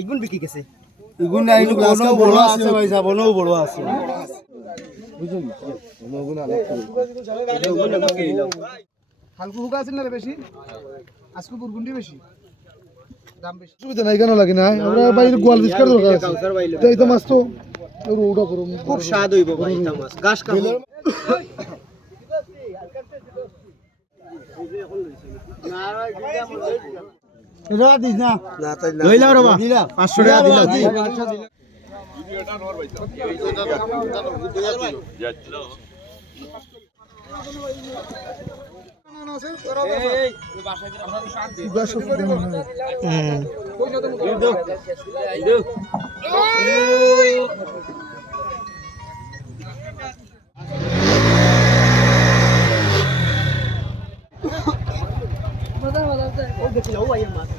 ইগুন বিকি গেছে ইগুন নাই গ্লাস কাও বড় আছে ভাই সাবনও বড় আছে বুঝুন নগুন আলাদা হালকু হুকা আছে না রে বেশি আজকে বুরগুন্ডি বেশি দাম বেশি সুবিধা নাই কেন লাগে না আমরা বাইরে গোয়াল বিস্কার দরকার আছে তো এই তো মাছ তো রোডা করুম খুব স্বাদ হইব ভাই এটা মাছ গাছ কা এটা দিস না না তাই না লইলা রে বা 500 টাকা দিলাম ভিডিওটা নর ভাই দেখি ও ভাই মাছ